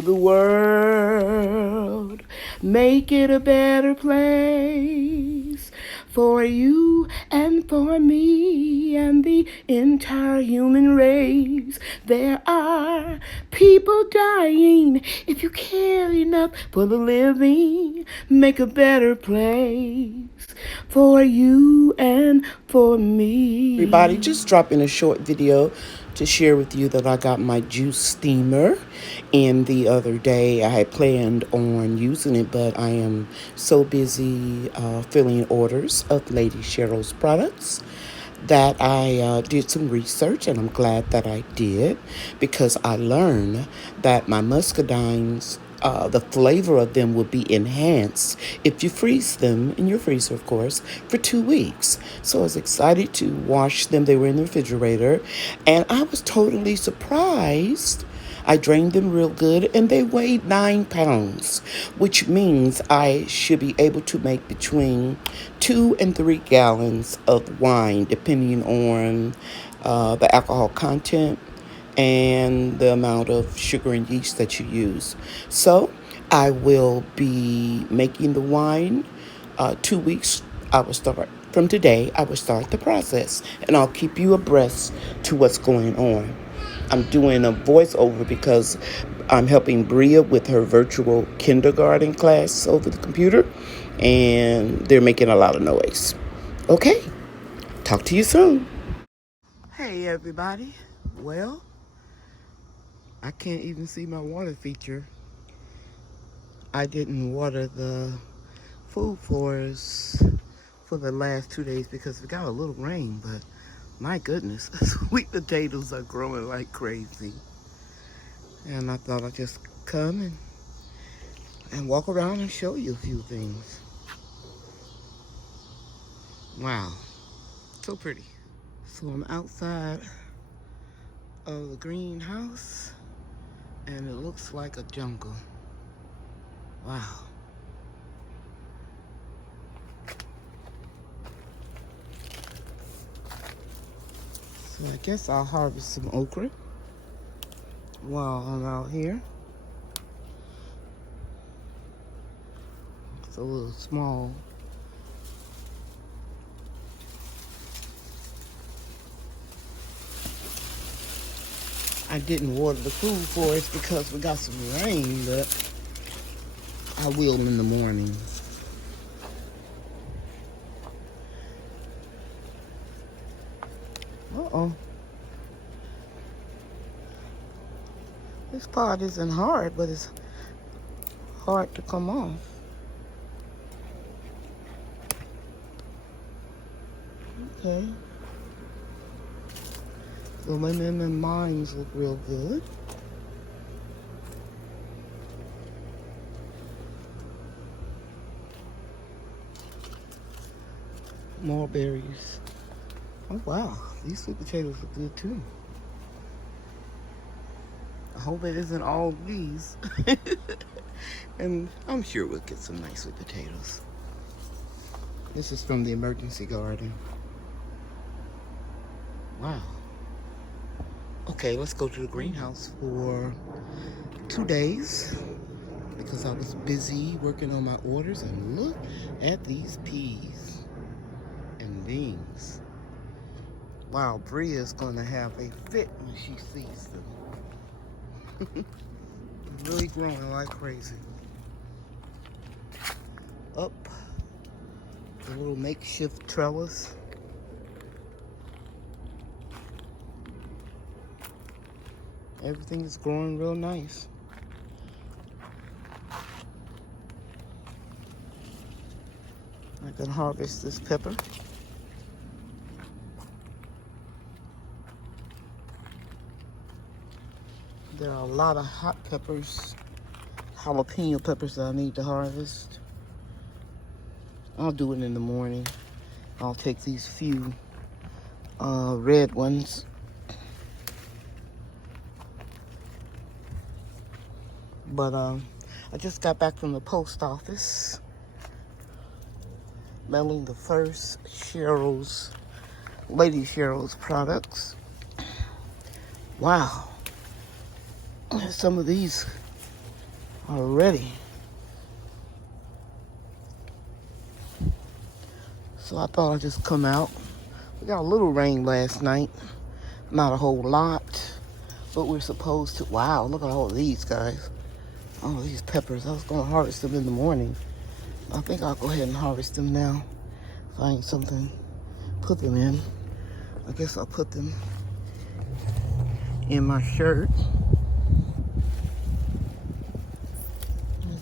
The world, make it a better place for you and for me and the entire human race. There are people dying. If you care enough for the living, make a better place for you and for me. Everybody, just dropping a short video to share with you that I got my juice steamer. And the other day I had planned on using it, but I am so busy filling orders of Lady Cheryl's products that I did some research, and I'm glad that I did, because I learned that my muscadines, the flavor of them will be enhanced if you freeze them in your freezer, of course, for 2 weeks. So I was excited to wash them. They were in the refrigerator, and I was totally surprised. I drained them real good, and they weighed 9 pounds, which means I should be able to make between 2 and 3 gallons of wine, depending on the alcohol content and the amount of sugar and yeast that you use. So I will be making the wine 2 weeks. I will start from today. I will start the process, and I'll keep you abreast to what's going on. I'm doing a voiceover because I'm helping Bria with her virtual kindergarten class over the computer, and they're making a lot of noise. Okay, talk to you soon. Hey, everybody. Well, I can't even see my water feature. I didn't water the food floors for the last 2 days because we got a little rain, but my goodness, sweet potatoes are growing like crazy. And I thought I'd just come and walk around and show you a few things. Wow, so pretty. So I'm outside of the greenhouse, and it looks like a jungle. Wow. So I guess I'll harvest some okra while I'm out here. It's a little small. I didn't water the food forest because we got some rain, but I will in the morning. Uh-oh. This part isn't hard, but it's hard to come off. Okay. The lemon and limes look real good. More berries. Oh wow, these sweet potatoes look good too. I hope it isn't all these. And I'm sure we'll get some nice sweet potatoes. This is from the emergency garden. Wow. Okay, let's go to the greenhouse for 2 days because I was busy working on my orders, and look at these peas and beans. Wow, Bria's gonna have a fit when she sees them. Really growing like crazy. Up the little makeshift trellis. Everything is growing real nice. I can harvest this pepper. There are a lot of hot peppers, jalapeno peppers that I need to harvest. I'll do it in the morning. I'll take these few red ones. But I just got back from the post office, mailing the first Lady Cheryl's products. Wow. Some of these already. So I thought I'd just come out. We got a little rain last night. Not a whole lot. But we're supposed to. Wow, look at all of these, guys. All of these peppers. I was going to harvest them in the morning. I think I'll go ahead and harvest them now. Find something, put them in. I guess I'll put them in my shirt.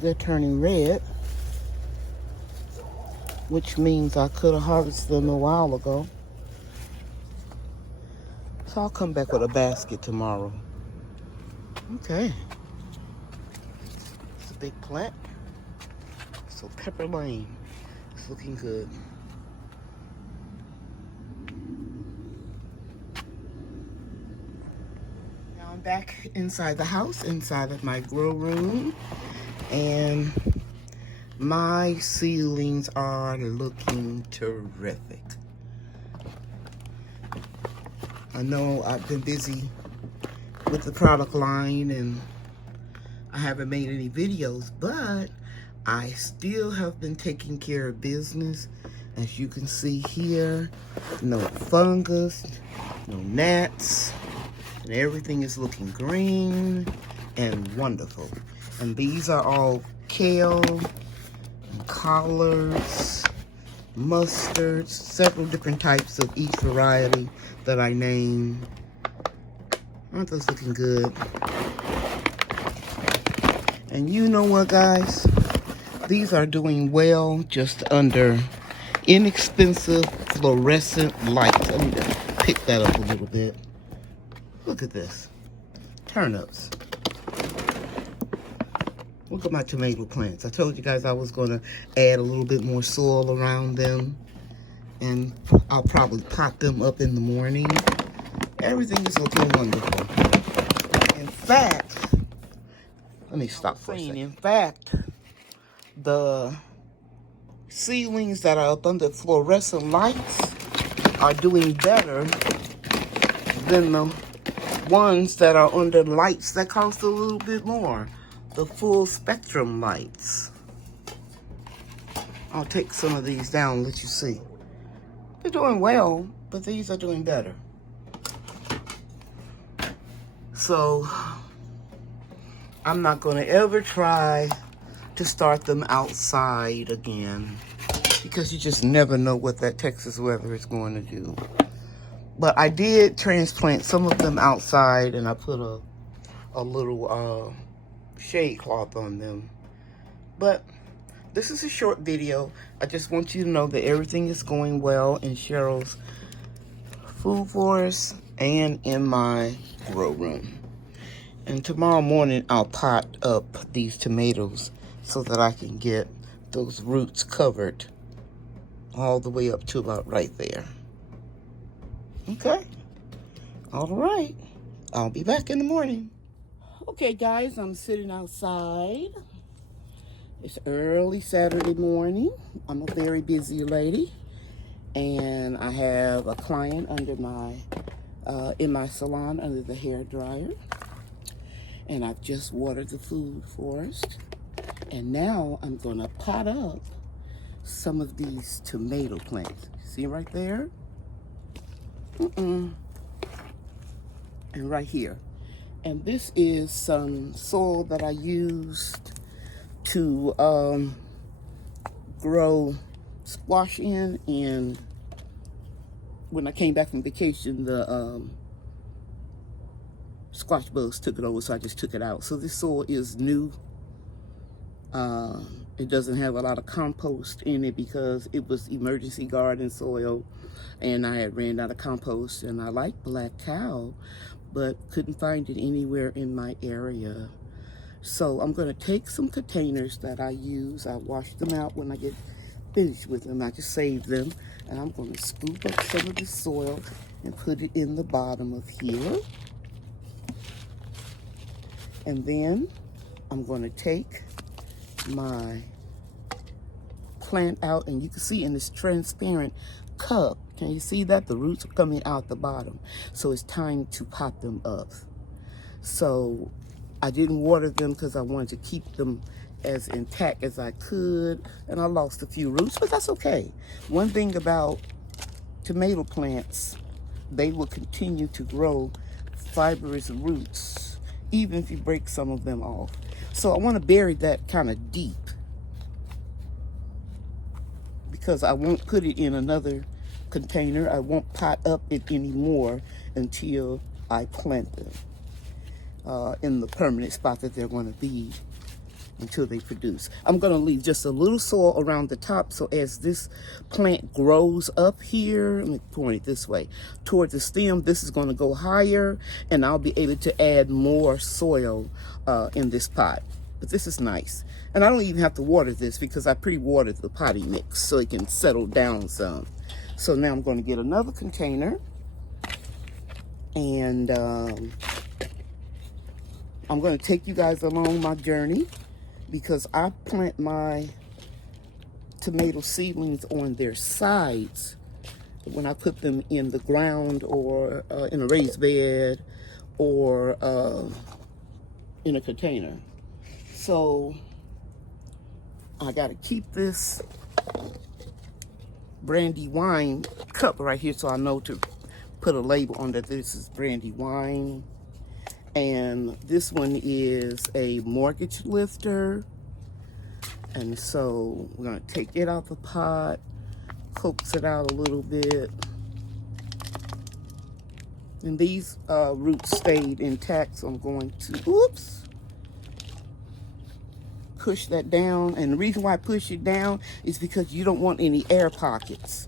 They're turning red, which means I could have harvested them a while ago. So I'll come back with a basket tomorrow. Okay. It's a big plant. So Pepper Lane. It's looking good. Now I'm back inside the house, inside of my grow room. And my seedlings are looking terrific. I know I've been busy with the product line and I haven't made any videos, but I still have been taking care of business. As you can see here, no fungus, no gnats, and everything is looking green and wonderful. And these are all kale, and collards, mustards, several different types of each variety that I named. Aren't those looking good? And you know what, guys? These are doing well just under inexpensive fluorescent lights. Let me just pick that up a little bit. Look at this. Turnips. Look at my tomato plants. I told you guys I was going to add a little bit more soil around them. And I'll probably pot them up in the morning. Everything is looking wonderful. In fact, let me stop for a second. In fact, the seedlings that are up under fluorescent lights are doing better than the ones that are under lights that cost a little bit more. The full spectrum lights. I'll take some of these down and let you see. They're doing well, but these are doing better. So I'm not going to ever try to start them outside again because you just never know what that Texas weather is going to do. But I did transplant some of them outside, and I put a little shade cloth on them. But this is a short video. I just want you to know that everything is going well in Cheryl's food forest and in my grow room. And tomorrow morning I'll pot up these tomatoes so that I can get those roots covered all the way up to about right there. Okay? All right. I'll be back in the morning. Okay, guys, I'm sitting outside. It's early Saturday morning. I'm a very busy lady, and I have a client under my in my salon under the hair dryer. And I've just watered the food forest, and now I'm gonna pot up some of these tomato plants. See right there? And right here. And this is some soil that I used to grow squash in, and when I came back from vacation, the squash bugs took it over, so I just took it out. So this soil is new. It doesn't have a lot of compost in it because it was emergency garden soil, and I had ran out of compost, and I like black cow, but couldn't find it anywhere in my area. So I'm going to take some containers that I use. I wash them out when I get finished with them. I just save them, and I'm going to scoop up some of the soil and put it in the bottom of here. And then I'm going to take my plant out, and you can see in this transparent cup, can you see that? The roots are coming out the bottom. So it's time to pot them up. So I didn't water them because I wanted to keep them as intact as I could, and I lost a few roots, but that's okay. One thing about tomato plants, they will continue to grow fibrous roots, even if you break some of them off. So I want to bury that kind of deep, because I won't put it in another container. I won't pot up it anymore until I plant them in the permanent spot that they're going to be until they produce. I'm going to leave just a little soil around the top, so as this plant grows up here, let me point it this way, toward the stem, this is going to go higher, and I'll be able to add more soil in this pot. But this is nice. And I don't even have to water this because I pre-watered the potting mix so it can settle down some. So now I'm going to get another container, and I'm going to take you guys along my journey, because I plant my tomato seedlings on their sides when I put them in the ground, or in a raised bed, or in a container. So I got to keep this brandy wine cup right here so I know to put a label on that this is brandy wine. And this one is a mortgage lifter. And so we're going to take it out the pot, coax it out a little bit. And these roots stayed intact, so I'm going to, oops, push that down. And the reason why I push it down is because you don't want any air pockets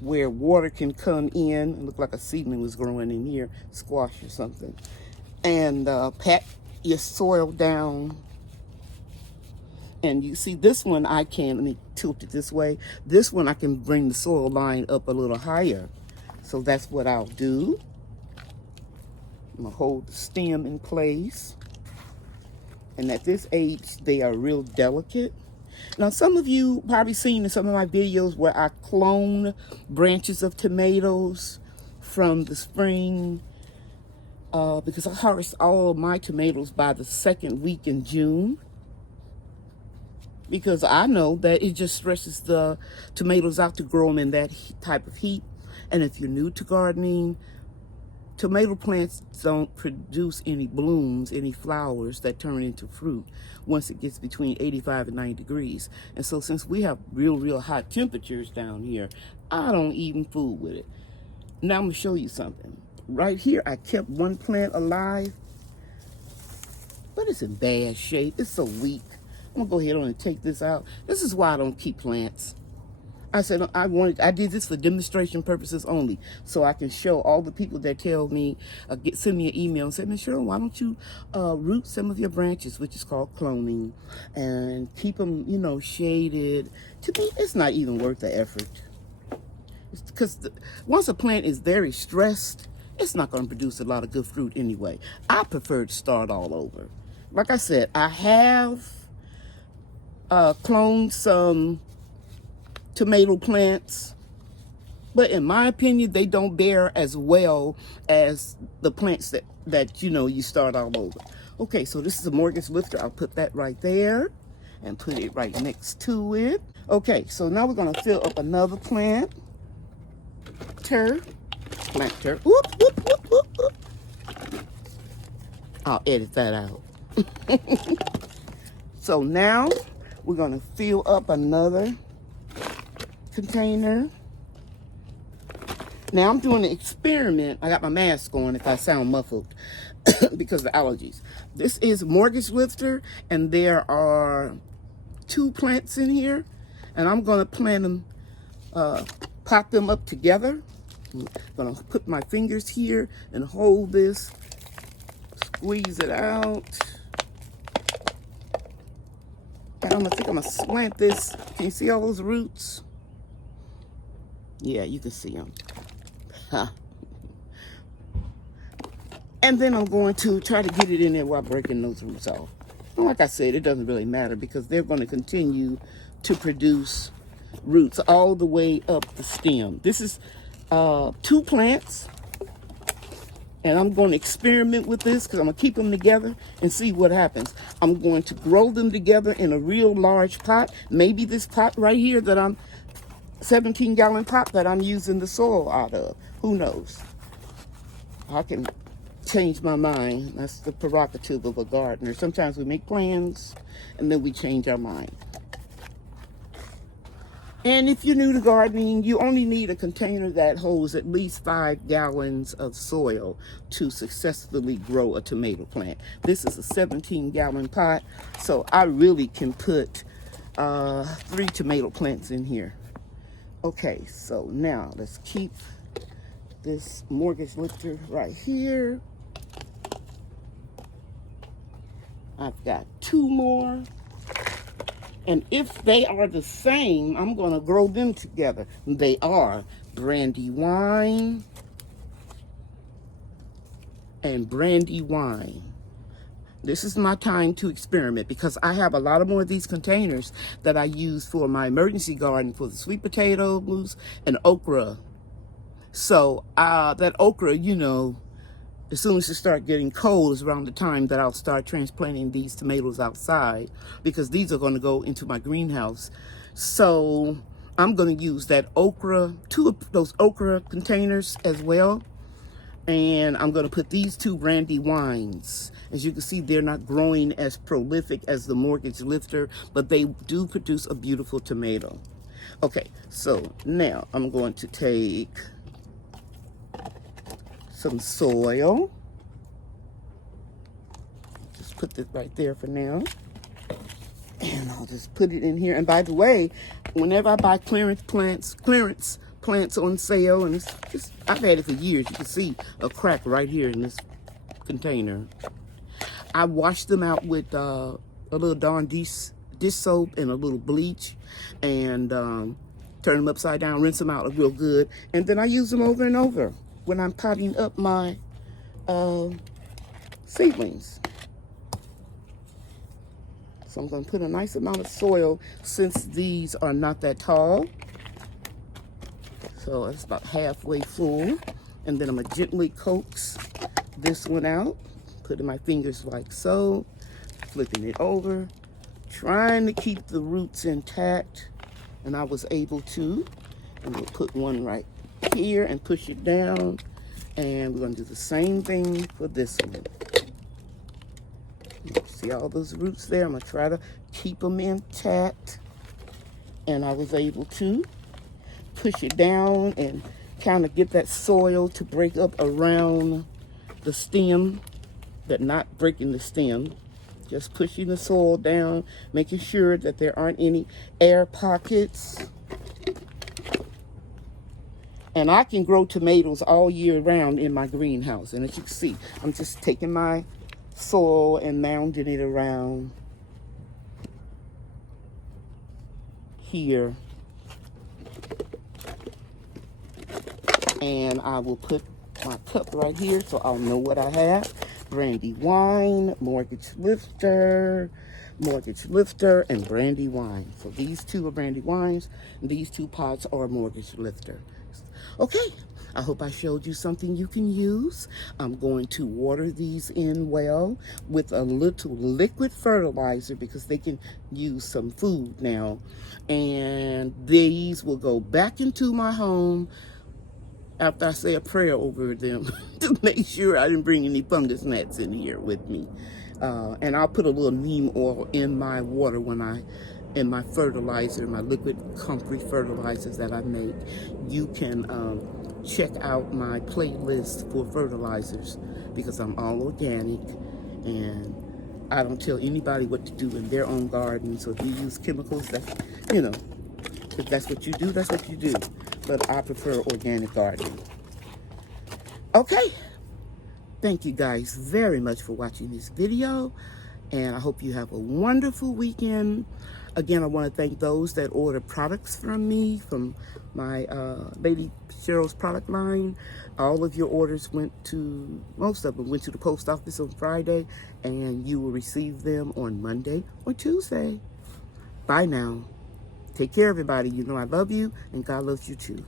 where water can come in. It looked like a seedling was growing in here, squash or something. And pat your soil down. And you see this one, I can, let me tilt it this way. This one I can bring the soil line up a little higher. So that's what I'll do. I'm gonna hold the stem in place. And at this age, they are real delicate. Now, some of you probably seen in some of my videos where I clone branches of tomatoes from the spring, because I harvest all of my tomatoes by the second week in June, because I know that it just stresses the tomatoes out to grow them in that type of heat. And if you're new to gardening, tomato plants don't produce any blooms, any flowers that turn into fruit once it gets between 85 and 90 degrees. And so since we have real hot temperatures down here, I don't even fool with it. Now I'm gonna show you something. Right here, I kept one plant alive, but it's in bad shape. It's so weak. I'm gonna go ahead and take this out. This is why I don't keep plants. I said I did this for demonstration purposes only, so I can show all the people that tell me, send me an email and say, Miss Cheryl, why don't you root some of your branches, which is called cloning, and keep them, you know, shaded. To me, it's not even worth the effort. Because once a plant is very stressed, it's not going to produce a lot of good fruit anyway. I prefer to start all over. Like I said, I have cloned some tomato plants, but in my opinion, they don't bear as well as the plants that you know, you start all over. Okay, so this is a mortgage lifter. I'll put that right there and put it right next to it. Okay, so now we're going to fill up another plant. Planter. Whoop, whoop, whoop, whoop, whoop. I'll edit that out. So now we're going to fill up another container. Now I'm doing an experiment. I got my mask on if I sound muffled because of allergies. This is mortgage lifter, and there are 2 plants in here, and I'm going to plant them, pop them up together. I'm going to put my fingers here and hold this, squeeze it out. And I think I'm going to slant this. Can you see all those roots? Yeah, you can see them. And then I'm going to try to get it in there while breaking those roots off. And like I said, it doesn't really matter because they're going to continue to produce roots all the way up the stem. This is 2 plants, And I'm going to experiment with this because I'm going to keep them together and see what happens. I'm going to grow them together in a real large pot. Maybe this pot right here that 17-gallon pot that I'm using the soil out of. Who knows? I can change my mind. That's the prerogative of a gardener. Sometimes we make plans and then we change our mind. And if you're new to gardening, you only need a container that holds at least 5 gallons of soil to successfully grow a tomato plant. This is a 17-gallon pot, so I really can put 3 tomato plants in here. Okay, so now let's keep this mortgage lifter right here. I've got 2 more. And if they are the same, I'm going to grow them together. They are Brandywine and Brandywine. This is my time to experiment because I have a lot of more of these containers that I use for my emergency garden for the sweet potatoes and okra. So that okra, you know, as soon as it starts getting cold is around the time that I'll start transplanting these tomatoes outside because these are going to go into my greenhouse. So I'm going to use that okra, 2 of those okra containers as well. And I'm going to put these 2 Brandywines. As you can see, they're not growing as prolific as the mortgage lifter, but they do produce a beautiful tomato. Okay, so now I'm going to take some soil. Just put this right there for now. And I'll just put it in here. And by the way, whenever I buy clearance plants on sale, and it's just, I've had it for years. You can see a crack right here in this container. I wash them out with a little Dawn dish soap and a little bleach, and turn them upside down, rinse them out real good, and then I use them over and over when I'm potting up my seedlings. So I'm going to put a nice amount of soil since these are not that tall. So it's about halfway full. And then I'm going to gently coax this one out, putting my fingers like so, flipping it over, trying to keep the roots intact. And I was able to. And we'll put one right here and push it down. And we're going to do the same thing for this one. See all those roots there? I'm going to try to keep them intact. And I was able to push it down and kind of get that soil to break up around the stem, but not breaking the stem. Just pushing the soil down, making sure that there aren't any air pockets. And I can grow tomatoes all year round in my greenhouse. And as you can see, I'm just taking my soil and mounding it around here. And I will put my cup right here so I'll know what I have. Brandywine, mortgage lifter, and Brandywine. So these 2 are Brandywines, and these 2 pots are mortgage lifter. Okay, I hope I showed you something you can use. I'm going to water these in well with a little liquid fertilizer because they can use some food now. And these will go back into my home after I say a prayer over them to make sure I didn't bring any fungus gnats in here with me. And I'll put a little neem oil in my water in my fertilizer, my liquid comfrey fertilizers that I make. You can check out my playlist for fertilizers because I'm all organic and I don't tell anybody what to do in their own garden. So if you use chemicals, that's, you know, if that's what you do, that's what you do. But I prefer organic gardening. Okay. Thank you guys very much for watching this video. And I hope you have a wonderful weekend. Again, I want to thank those that order products from me, from my Lady Cheryl's product line. All of your orders most of them went to the post office on Friday, and you will receive them on Monday or Tuesday. Bye now. Take care, everybody. You know I love you, and God loves you too.